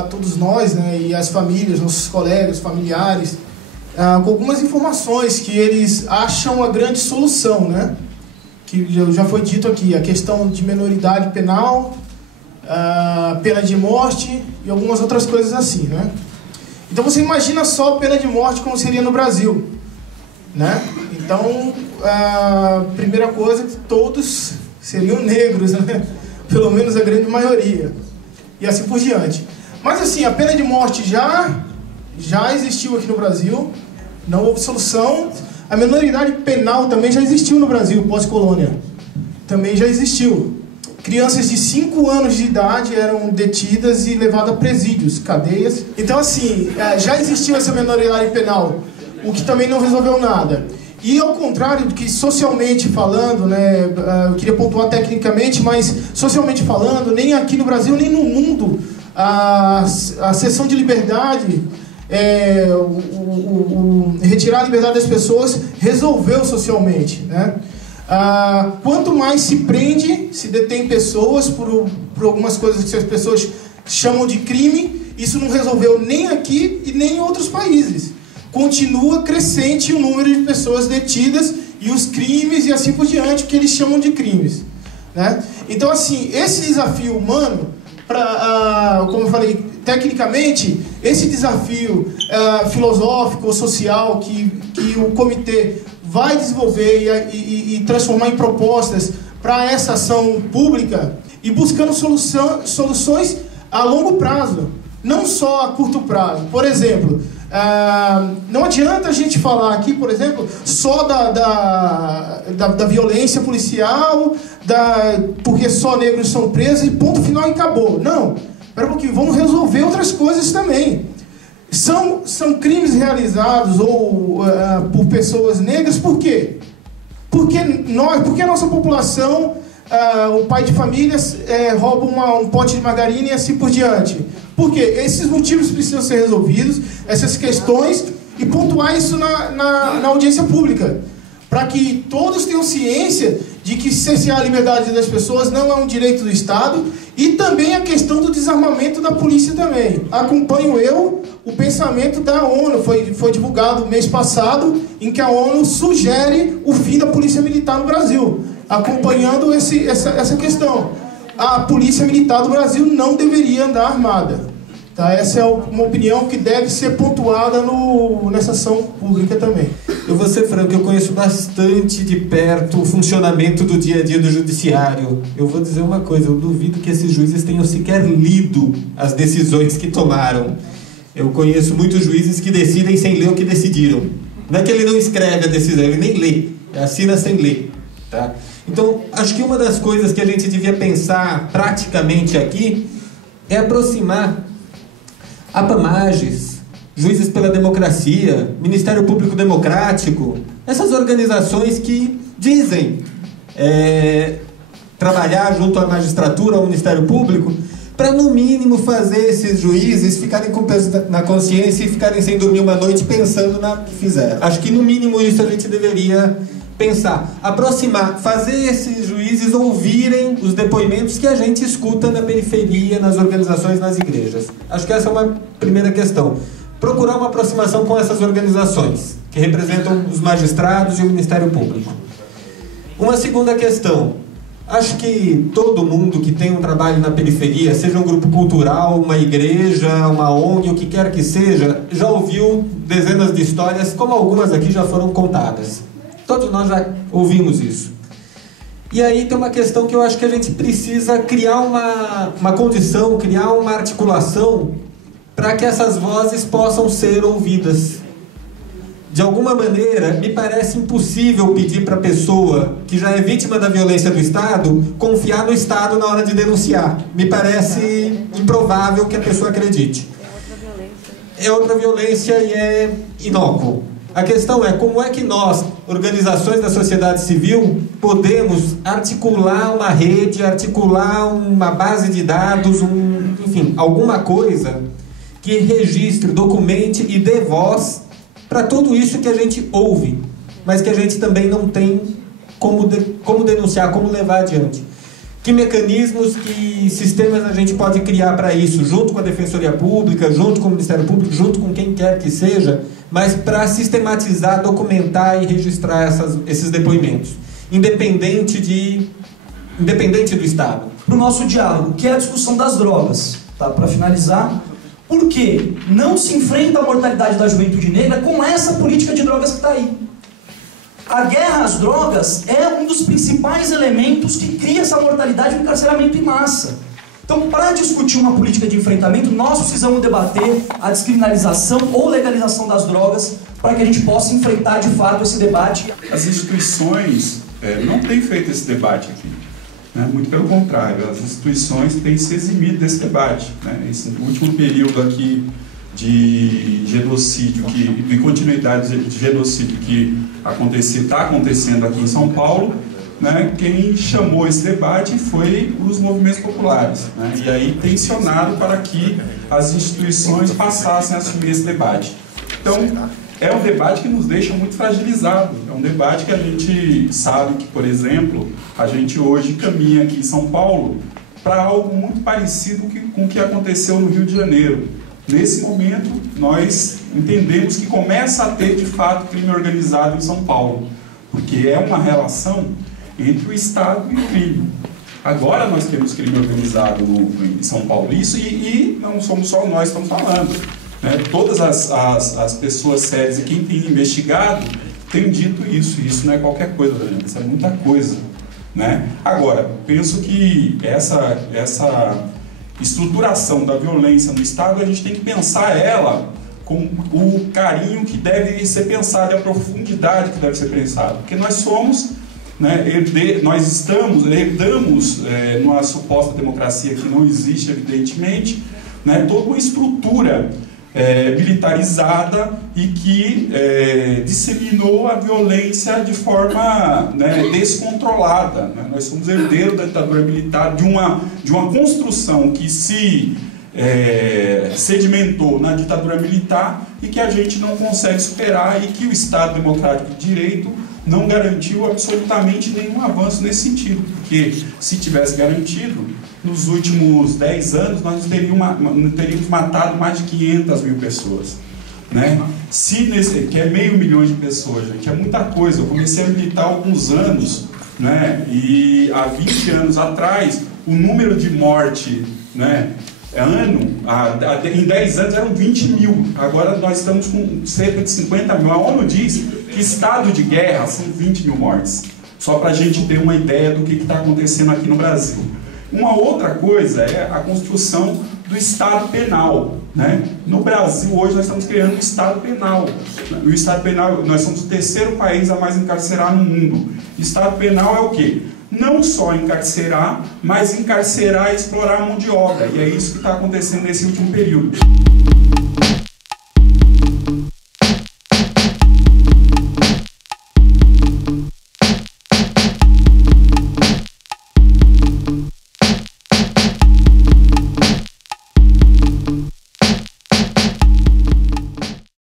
a todos nós, né, e as famílias, nossos colegas, familiares, com algumas informações que eles acham a grande solução, né? Que já foi dito aqui, a questão de menoridade penal, pena de morte e algumas outras coisas assim, né? Então você imagina só a pena de morte como seria no Brasil, né? Então, a primeira coisa é que todos seriam negros, né? Pelo menos a grande maioria, e assim por diante. Mas assim, a pena de morte já existiu aqui no Brasil, não houve solução. A menoridade penal também já existiu no Brasil, pós-colônia. Também já existiu. Crianças de 5 anos de idade eram detidas e levadas a presídios, cadeias. Então assim, já existiu essa menoridade penal, o que também não resolveu nada. E ao contrário do que socialmente falando, né, eu queria pontuar tecnicamente, mas socialmente falando, nem aqui no Brasil, nem no mundo, a cessão de liberdade, retirar a liberdade das pessoas, resolveu socialmente, né? Quanto mais se prende, se detém pessoas por algumas coisas que as pessoas chamam de crime, isso não resolveu nem aqui e nem em outros países. Continua crescente o número de pessoas detidas e os crimes e assim por diante, que eles chamam de crimes, né? Então, assim, esse desafio humano, como eu falei, tecnicamente, esse desafio filosófico ou social que o comitê vai desenvolver e transformar em propostas para essa ação pública e buscando soluções a longo prazo, não só a curto prazo. Por exemplo, não adianta a gente falar aqui, por exemplo, só da violência policial, porque só negros são presos e ponto final e acabou. Não, espera um pouquinho, vamos resolver outras coisas também. São crimes realizados por pessoas negras, por quê? Porque a nossa população, o pai de famílias rouba um pote de margarina e assim por diante. Por quê? Esses motivos precisam ser resolvidos, essas questões, e pontuar isso na audiência pública, para que todos tenham ciência de que cercear a liberdade das pessoas não é um direito do Estado, e também a questão do desarmamento da polícia também. Acompanho o pensamento da ONU, foi divulgado mês passado, em que a ONU sugere o fim da polícia militar no Brasil, acompanhando essa questão. A polícia militar do Brasil não deveria andar armada. Tá? Essa é uma opinião que deve ser pontuada nessa ação pública também. Eu vou ser franco, eu conheço bastante de perto o funcionamento do dia a dia do judiciário. Eu vou dizer uma coisa, eu duvido que esses juízes tenham sequer lido as decisões que tomaram. Eu conheço muitos juízes que decidem sem ler o que decidiram. Não é que ele não escreve a decisão, ele nem lê, assina sem ler. Tá? Então, acho que uma das coisas que a gente devia pensar praticamente aqui é aproximar APAMAGES, Juízes pela Democracia, Ministério Público Democrático, essas organizações que dizem trabalhar junto à magistratura, ao Ministério Público, para no mínimo fazer esses juízes ficarem com peso na consciência e ficarem sem dormir uma noite pensando na que fizeram. Acho que no mínimo isso a gente deveria pensar, aproximar, fazer esses juízes ouvirem os depoimentos que a gente escuta na periferia, nas organizações, nas igrejas. Acho que essa é uma primeira questão. Procurar uma aproximação com essas organizações, que representam os magistrados e o Ministério Público. Uma segunda questão. Acho que todo mundo que tem um trabalho na periferia, seja um grupo cultural, uma igreja, uma ONG, o que quer que seja, já ouviu dezenas de histórias, como algumas aqui já foram contadas. Todos nós já ouvimos isso. E aí tem uma questão que eu acho que a gente precisa criar uma condição, criar uma articulação para que essas vozes possam ser ouvidas. De alguma maneira, me parece impossível pedir para a pessoa que já é vítima da violência do Estado confiar no Estado na hora de denunciar. Me parece improvável que a pessoa acredite. É outra violência e é inócuo. A questão é como é que nós, organizações da sociedade civil, podemos articular uma rede, articular uma base de dados, enfim, alguma coisa que registre, documente e dê voz para tudo isso que a gente ouve, mas que a gente também não tem como denunciar, como levar adiante. Que mecanismos, que sistemas a gente pode criar para isso, junto com a Defensoria Pública, junto com o Ministério Público, junto com quem quer que seja, mas para sistematizar, documentar e registrar esses depoimentos, independente do Estado. Para o nosso diálogo, que é a discussão das drogas, tá? Para finalizar, por que não se enfrenta a mortalidade da juventude negra com essa política de drogas que está aí? A guerra às drogas é um dos principais elementos que cria essa mortalidade e o encarceramento em massa. Então, para discutir uma política de enfrentamento, nós precisamos debater a descriminalização ou legalização das drogas para que a gente possa enfrentar de fato esse debate. As instituições não têm feito esse debate aqui, né? Muito pelo contrário, as instituições têm se eximido desse debate, né? Esse último período aqui de genocídio, de continuidade de genocídio que está acontecendo aqui em São Paulo, né, quem chamou esse debate foi os movimentos populares, né, e aí tensionaram para que as instituições passassem a assumir esse debate. Então, é um debate que nos deixa muito fragilizado, é um debate que a gente sabe que, por exemplo, a gente hoje caminha aqui em São Paulo para algo muito parecido com o que aconteceu no Rio de Janeiro. Nesse momento, nós entendemos que começa a ter, de fato, crime organizado em São Paulo, porque é uma relação entre o Estado e o crime. Agora nós temos crime organizado em São Paulo, isso e não somos só nós que estamos falando, né? Todas as pessoas sérias e quem tem investigado têm dito isso, e isso não é qualquer coisa, gente, isso é muita coisa, né? Agora, penso que essa estruturação da violência no Estado, a gente tem que pensar ela com o carinho que deve ser pensado e a profundidade que deve ser pensado. Porque nós somos, né, herdamos numa suposta democracia que não existe, evidentemente, né, toda uma estrutura militarizada e que disseminou a violência de forma, né, descontrolada, né? Nós somos herdeiros da ditadura militar, de uma construção que se sedimentou na ditadura militar e que a gente não consegue superar, e que o Estado Democrático de Direito não garantiu absolutamente nenhum avanço nesse sentido, porque se tivesse garantido, nos últimos 10 anos nós teríamos matado mais de 500 mil pessoas, né? Que é 500 mil de pessoas, gente, é muita coisa. Eu comecei a militar há alguns anos, né? E há 20 anos atrás o número de morte, né, em 10 anos eram 20 mil, agora nós estamos com cerca de 50 mil. A ONU diz que estado de guerra são 20 mil mortes, só para a gente ter uma ideia do que está acontecendo aqui no Brasil. Uma outra coisa é a construção do Estado penal, né? No Brasil, hoje, nós estamos criando um Estado penal. O Estado penal, nós somos o 3º país a mais encarcerar no mundo. Estado penal é o quê? Não só encarcerar, mas encarcerar e explorar a mão de obra. E é isso que está acontecendo nesse último período.